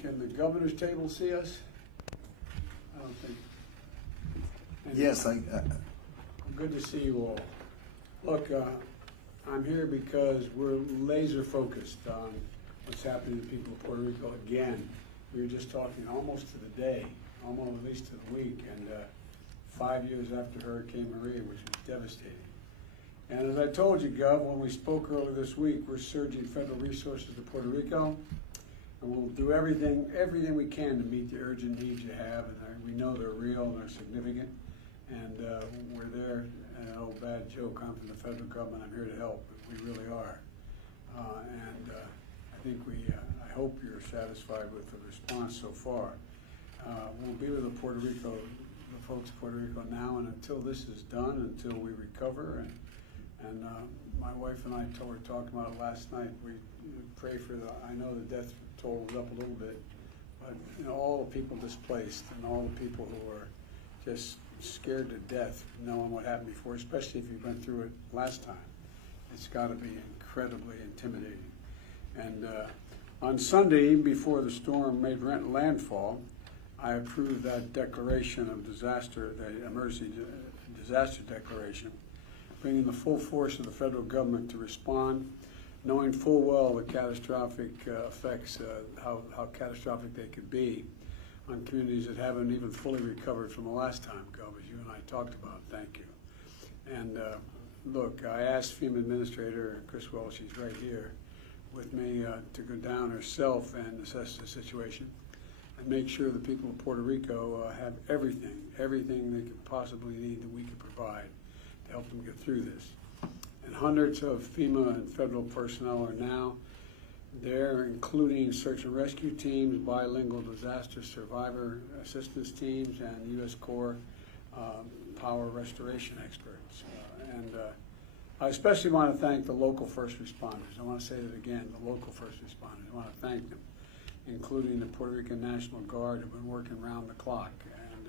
Can the governor's table see us? I don't think. Yes, Good to see you all. Look, I'm here because we're laser focused on what's happening to the people of Puerto Rico again. We were just talking almost to the day, almost at least to the week, and 5 years after Hurricane Maria, which was devastating. And as I told you, Gov, when we spoke earlier this week, we're surging federal resources to Puerto Rico, and we'll do everything we can to meet the urgent needs you have, and we know they're real and they're significant, and we're there. And an old bad joke, I'm from the federal government, I'm here to help, but we really are. I think I hope you're satisfied with the response so far. We'll be with the folks of Puerto Rico now and until this is done, until we recover. And my wife and I were talking about it last night. We pray for I know the death toll was up a little bit, but all the people displaced and all the people who are just scared to death knowing what happened before, especially if you've been through it last time. It's got to be incredibly intimidating. And on Sunday, before the storm made landfall, I approved that declaration of disaster, the emergency disaster declaration, bringing the full force of the federal government to respond, knowing full well the catastrophic effects, how catastrophic they could be on communities that haven't even fully recovered from the last time, Gov, as you and I talked about. Thank you. And look, I asked FEMA Administrator Chris Wells, she's right here with me, to go down herself and assess the situation and make sure the people of Puerto Rico have everything they could possibly need that we could provide to help them get through this. And hundreds of FEMA and federal personnel are now there, including search and rescue teams, bilingual disaster survivor assistance teams, and U.S. Corps power restoration experts. I especially want to thank the local first responders. I want to say that again, the local first responders. I want to thank them, including the Puerto Rican National Guard, who've been working round the clock. And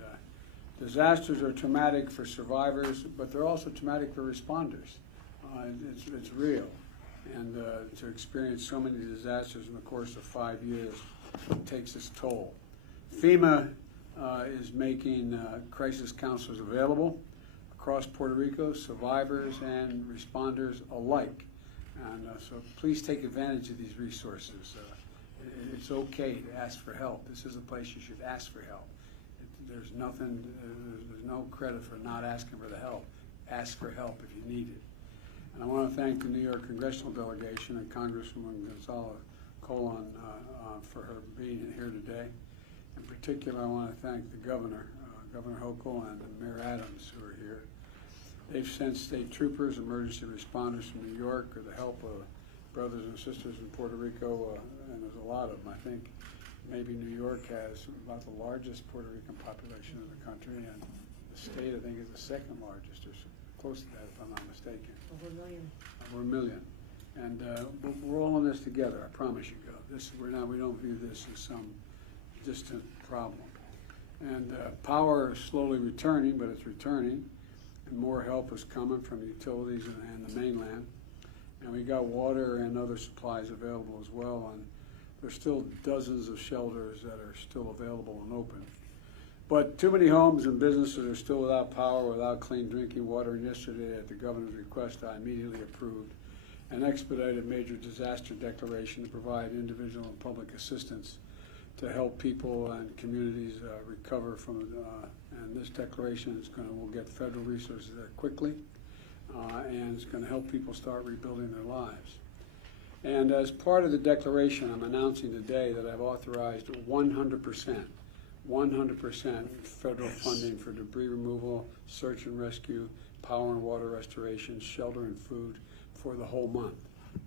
disasters are traumatic for survivors, but they're also traumatic for responders. It's real. And to experience so many disasters in the course of 5 years takes its toll. FEMA is making crisis counselors available across Puerto Rico, survivors and responders alike. And so please take advantage of these resources. It's okay to ask for help. This is a place you should ask for help. There's no credit for not asking for the help. Ask for help if you need it. And I want to thank the New York Congressional Delegation and Congresswoman Gonzalo Colon for her being here today. In particular, I want to thank the Governor, Governor Hochul, and Mayor Adams, who are here. They've sent state troopers, emergency responders from New York, with the help of brothers and sisters in Puerto Rico, and there's a lot of them. I think maybe New York has about the largest Puerto Rican population in the country, and the state, I think, is the second largest, or close to that, if I'm not mistaken. Over a million. Over a million. And we're all in this together, I promise you, Gov. We don't view this as some distant problem. And power is slowly returning, but it's returning. And more help is coming from utilities and the mainland. And we got water and other supplies available as well. And there's still dozens of shelters that are still available and open. But too many homes and businesses are still without power, without clean drinking water. And yesterday, at the governor's request, I immediately approved an expedited major disaster declaration to provide individual and public assistance to help people and communities recover from it. And this declaration will get federal resources there quickly, and it's going to help people start rebuilding their lives. And as part of the declaration, I'm announcing today that I've authorized 100% federal funding for debris removal, search and rescue, power and water restoration, shelter and food for the whole month.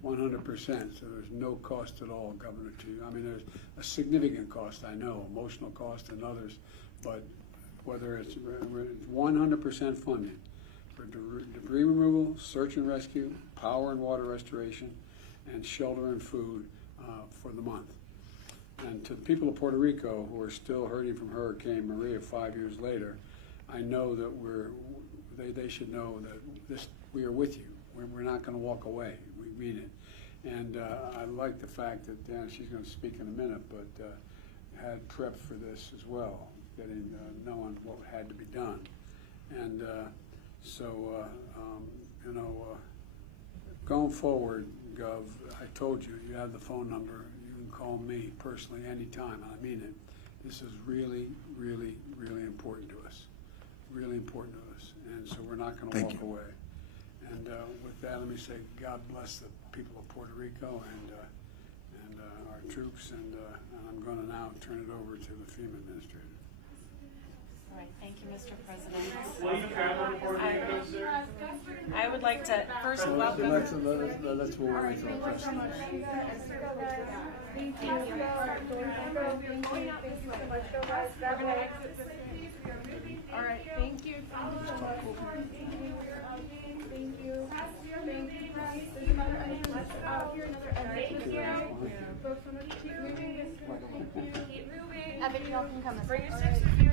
100%, so there's no cost at all, Governor, to you. I mean, there's a significant cost, I know, emotional cost and others, but whether it's 100% funding for debris removal, search and rescue, power and water restoration, and shelter and food for the month. And to the people of Puerto Rico who are still hurting from Hurricane Maria 5 years later, I know that they should know that we are with you. We're not going to walk away. We mean it. And I like the fact that she's going to speak in a minute, but had prepped for this as well, getting, knowing what had to be done. And going forward, Gov, I told you, you have the phone number. You can call me personally anytime, and I mean it. This is really, really, really important to us. Really important to us. And so we're not going to walk away. And with that, let me say God bless the people of Puerto Rico and our troops. And I'm going to now turn it over to the FEMA administrator. All right, thank you, Mr. President. Will you travel to Puerto Rico, sir? I would like to first So welcome. let's move on to the press. Thank you. All right, thank you. Thank you. Folks, I'm gonna keep moving this. Keep moving. Evan, y'all can come. Bring your sticks with you.